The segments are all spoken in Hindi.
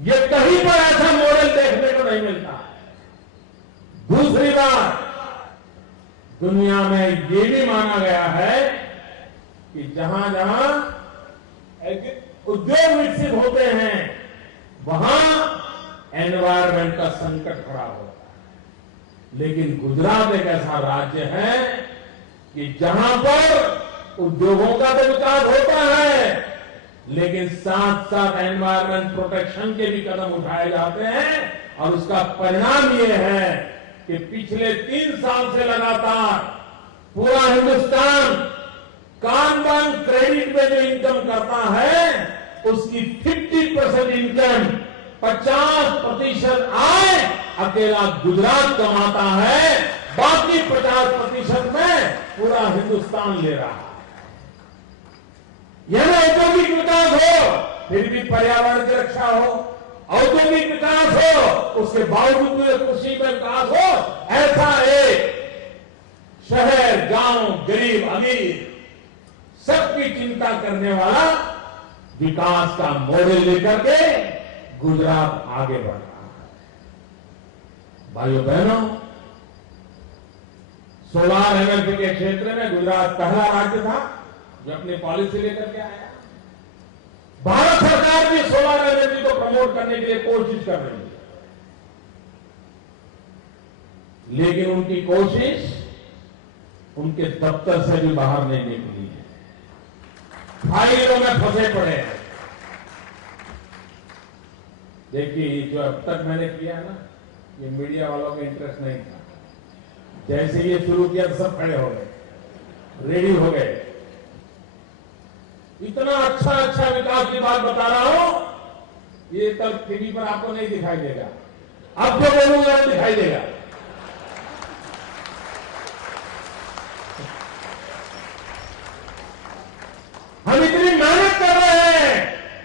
ये कहीं पर ऐसा मॉडल देखने को नहीं मिलता है। दूसरी बात, दुनिया में ये भी माना गया है कि जहां जहां उद्योग विकसित होते हैं वहां एनवायरमेंट का संकट खड़ा होता है। लेकिन गुजरात एक ऐसा राज्य है कि जहां पर उद्योगों का तो विकास होता है, लेकिन साथ साथ एनवायरमेंट प्रोटेक्शन के भी कदम उठाए जाते हैं। और उसका परिणाम ये है कि पिछले 3 साल से लगातार पूरा हिंदुस्तान कार्बन क्रेडिट में जो इनकम करता है उसकी 50% इनकम, 50% आय अकेला गुजरात कमाता है। बाकी 50% में पूरा हिंदुस्तान ले रहा है। यह औद्योगिक विकास हो फिर भी पर्यावरण की रक्षा हो, औद्योगिक विकास हो उसके बावजूद कृषि में विकास हो, ऐसा एक शहर, गांव, गरीब, अमीर सबकी चिंता करने वाला विकास का मॉडल लेकर के गुजरात आगे बढ़ रहा है। भाइयों बहनों, सोलार एनर्जी के क्षेत्र में गुजरात पहला राज्य था जो अपनी पॉलिसी लेकर के आया। भारत सरकार भी सोलार एनर्जी को प्रमोट करने के लिए कोशिश कर रही है, लेकिन उनकी कोशिश उनके दफ्तर से भी बाहर नहीं निकली है। फाइलों में फंसे पड़े हैं। देखिए, जो अब तक मैंने किया ना, ये मीडिया वालों का इंटरेस्ट नहीं था। जैसे ये शुरू किया तो सब खड़े हो गए, रेडी हो गए। इतना अच्छा अच्छा विकास की बात बता रहा हूं, ये कल टीवी पर आपको नहीं दिखाई देगा। अब जो बोलूंगा दिखाई देगा। हम इतनी मेहनत कर रहे हैं,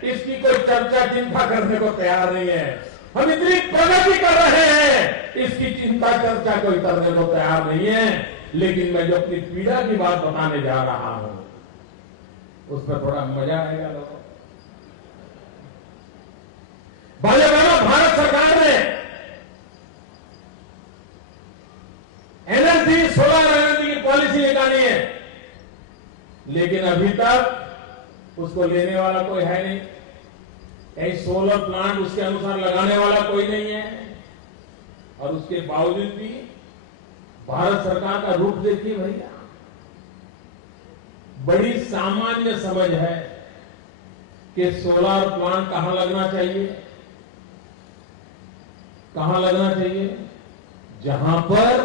इसकी कोई चर्चा चिंता करने को तैयार नहीं है। हम इतनी प्रगति कर रहे हैं, इसकी चिंता चर्चा कोई करने को तैयार नहीं है। लेकिन मैं जो अपनी पीड़ा की बात बताने जा रहा हूं उसमें थोड़ा मजा आएगा लोगों। भाइयों बहनों, भारत सरकार ने एनर्जी, सोलर एनर्जी की पॉलिसी निकाली है, लेकिन अभी तक उसको लेने वाला कोई है नहीं। एक सोलर प्लांट उसके अनुसार लगाने वाला कोई नहीं है। और उसके बावजूद भी भारत सरकार का रूप देखिए भैया, बड़ी सामान्य समझ है कि सोलर प्लांट कहां लगना चाहिए। कहां लगना चाहिए? जहां पर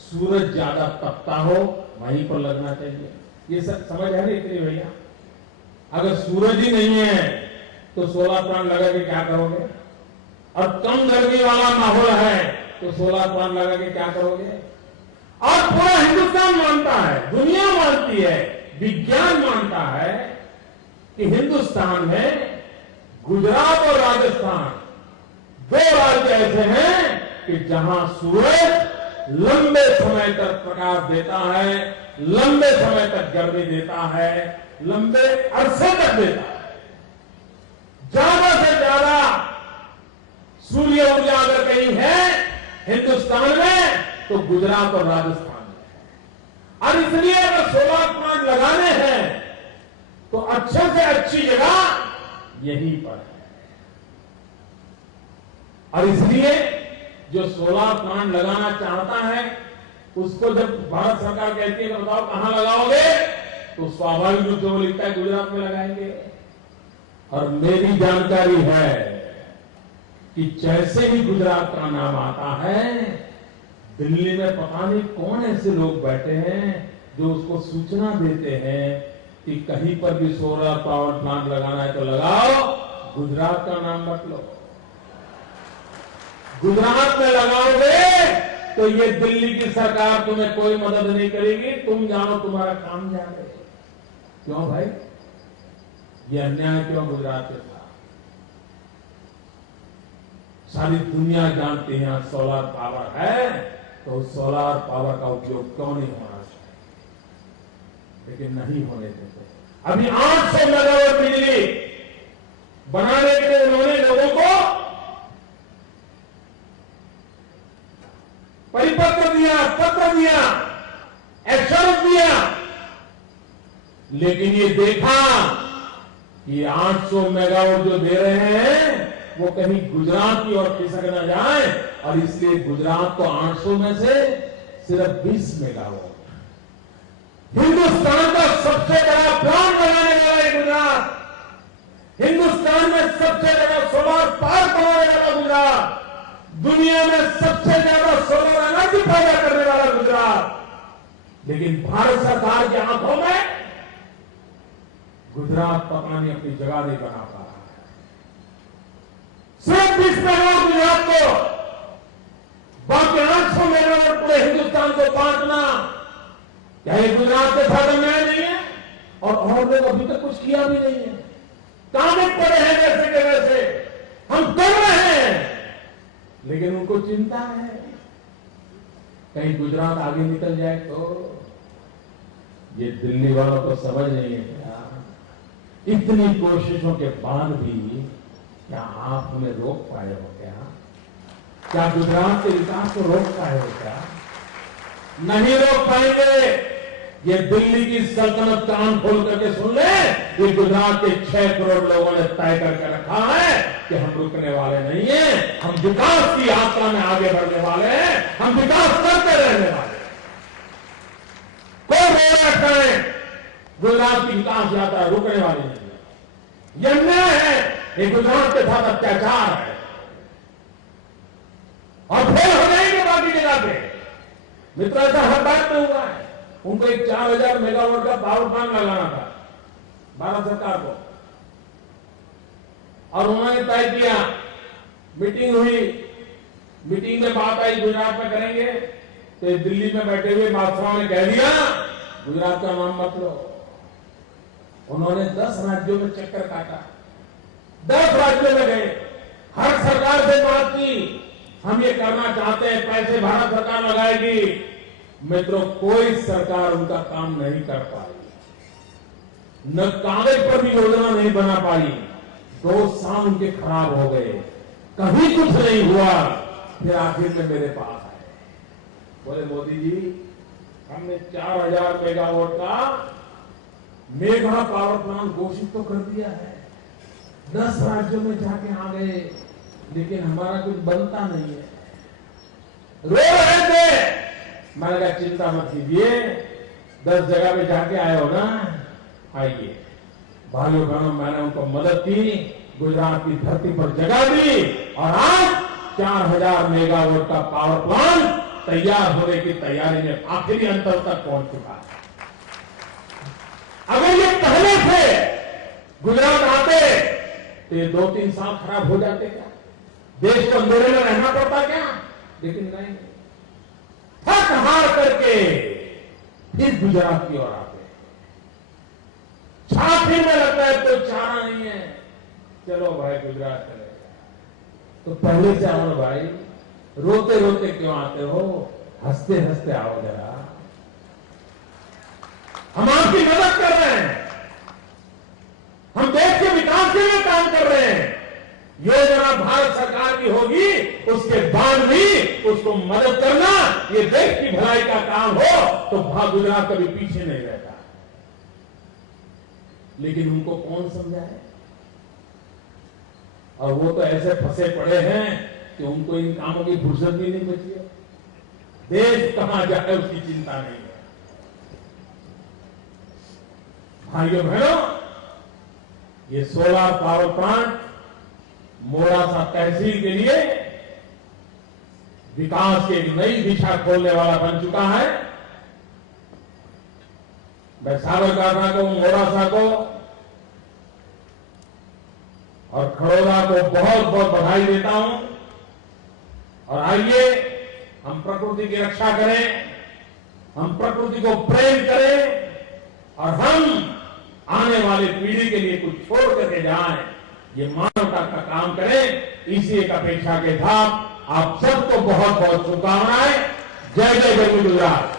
सूरज ज्यादा तपता हो वहीं पर लगना चाहिए। ये सब समझ है ना इतनी भैया? अगर सूरज ही नहीं है तो सोलर प्लांट लगा के क्या करोगे? और कम गर्मी वाला माहौल है तो सोलर प्लांट लगा के क्या करोगे? और पूरा हिंदुस्तान मानता है, दुनिया मानती है, विज्ञान मानता है कि हिंदुस्तान में गुजरात और राजस्थान 2 राज्य ऐसे हैं कि जहां सूरज लंबे समय तक प्रकाश देता है, लंबे समय तक गर्मी देता है, लंबे अरसे तक देता है। ज्यादा से ज्यादा सूर्य ऊर्जा अगर कहीं है हिंदुस्तान में तो गुजरात और राजस्थान में। और इसलिए अगर सोलर प्लांट लगाने हैं तो अच्छे से अच्छी जगह यहीं पर है। और इसलिए जो सोलर प्लांट लगाना चाहता है उसको जब भारत सरकार कहती है बताओ कहां लगाओगे, तो स्वाभाविक रूप से वो लिखता है गुजरात में लगाएंगे। और मेरी जानकारी है कि जैसे ही गुजरात का नाम आता है, दिल्ली में पता नहीं कौन ऐसे लोग बैठे हैं जो उसको सूचना देते हैं कि कहीं पर भी सोलर पावर प्लांट लगाना है तो लगाओ, गुजरात का नाम मत लो। गुजरात में लगाओगे तो ये दिल्ली की सरकार तुम्हें कोई मदद नहीं करेगी, तुम जानो तुम्हारा काम जाने। क्यों भाई? ये अन्याय क्यों गुजरात के साथ? सारी दुनिया जानती है सोलर पावर है, तो सोलर पावर का उपयोग क्यों नहीं होना चाहिए? लेकिन नहीं होने देते। अभी 800 मेगावाट बिजली बनाने के लिए उन्होंने लोगों को लेकिन ये देखा कि 800 मेगावाट जो दे रहे हैं वो कहीं गुजरात की ओर खिसक न जाए, और इसलिए गुजरात को 800 में से सिर्फ 20 मेगावाट। हिंदुस्तान का सबसे बड़ा प्लांट बनाने वाला है गुजरात, हिंदुस्तान में सबसे बड़ा सोलर पार्क बनाने वाला गुजरात, दुनिया में सबसे ज्यादा सोलर एनर्जी पैदा करने वाला गुजरात। लेकिन भारत सरकार की आंखों में गुजरात पता नहीं अपनी जगह नहीं बना पा रहा है। सिर्फ 20 मेगावाट गुजरात को, बाकी 800 मेगावाट पूरे हिंदुस्तान को बांटना, क्या ये गुजरात के साथ अन्याय नहीं है? और लोग अभी तक कुछ किया भी नहीं है, काबिज पड़े हैं जैसे के वैसे। हम कर रहे हैं, लेकिन उनको चिंता है कहीं गुजरात आगे निकल जाए तो। ये दिल्ली वालों को समझ नहीं है क्या? इतनी कोशिशों के बाद भी क्या आप उन्हें रोक पाए हो क्या? क्या गुजरात के विकास को रोक पाए हो क्या? नहीं रोक पाएंगे। ये दिल्ली की सल्तनत कान खोल करके सुन ले, ये गुजरात के 6 करोड़ लोगों ने तय करके रखा है कि हम रुकने वाले नहीं हैं, हम विकास की यात्रा में आगे बढ़ने वाले हैं, हम विकास करते रहने वाले हैं। कोई रोक रखा है, गुजरात की विकास यात्रा रुकने वाली नहीं है। यह अन्याय है, ये गुजरात के साथ अत्याचार है, और फेल हो जाएंगे बाकी जगह पे। मित्र, ऐसा हर बात में हुआ है। उनको एक 4000 मेगावाट का पावर प्लांट लगाना था भारत सरकार को, और उन्होंने तय किया, मीटिंग हुई, मीटिंग में बात आई गुजरात में करेंगे, तो दिल्ली में बैठे हुए बादशाहों ने कह दिया गुजरात का नाम मत लो। उन्होंने 10 राज्यों में चक्कर काटा, 10 राज्यों में गए, हर सरकार से बात की, हम ये करना चाहते हैं, पैसे भारत सरकार लगाएगी। मित्रों, कोई सरकार उनका काम नहीं कर पाई, न कागज पर भी योजना नहीं बना पाई। 2 साल उनके खराब हो गए, कभी कुछ नहीं हुआ। फिर आखिर में मेरे पास आए, बोले मोदी जी, हमने 4000 मेगावाट का मेगा पावर प्लांट घोषित तो कर दिया है, 10 राज्यों में जाके आ गए, लेकिन हमारा कुछ बनता नहीं है, रो रहे थे। मैंने कहा चिंता मत कीजिए, 10 जगह पे जाके आए हो ना, आइए। भाइयों बहनों, मैंने उनको मदद की, गुजरात की धरती पर जगह दी, और आज 4000 मेगावाट का पावर प्लांट तैयार होने की तैयारी में आखिरी अंतर तक पहुंच चुका है। अगर ये पहले से गुजरात आते तो ये 2-3 साल खराब हो जाते क्या? देश को अंधेरे में रहना पड़ता क्या? लेकिन नहीं, थक हार करके फिर गुजरात की ओर आते, छाती में लगता है तो चारा नहीं है, चलो भाई गुजरात चले जाए। तो पहले से आओ भाई, रोते रोते क्यों आते हो? हंसते हंसते आओ जरा, हम आपकी मदद कर रहे हैं, हम देश के विकास के लिए काम कर रहे हैं। योजना भारत सरकार की होगी, उसके बाद भी उसको मदद करना, ये देश की भलाई का काम हो तो गुजरात कभी पीछे नहीं रहता। लेकिन उनको कौन समझाए? और वो तो ऐसे फंसे पड़े हैं कि उनको इन कामों की फुर्सत भी नहीं बची है। देश कहां जाए उसकी चिंता नहीं है। भाइयों बहनों, ये सोलर पावर प्लांट मोरासा तहसील के लिए विकास की एक नई दिशा खोलने वाला बन चुका है। मैं साबरकांठा को, मोरासा को और खड़ोदा को बहुत बहुत बधाई देता हूं। और आइए हम प्रकृति की रक्षा करें, हम प्रकृति को प्रेम करें, और हम आने वाली पीढ़ी के लिए कुछ छोड़ करके जाएं, ये मानवता का काम करें। इसी एक अपेक्षा के साथ आप सबको बहुत बहुत शुभकामनाएं। जय जय गरवी गुजरात।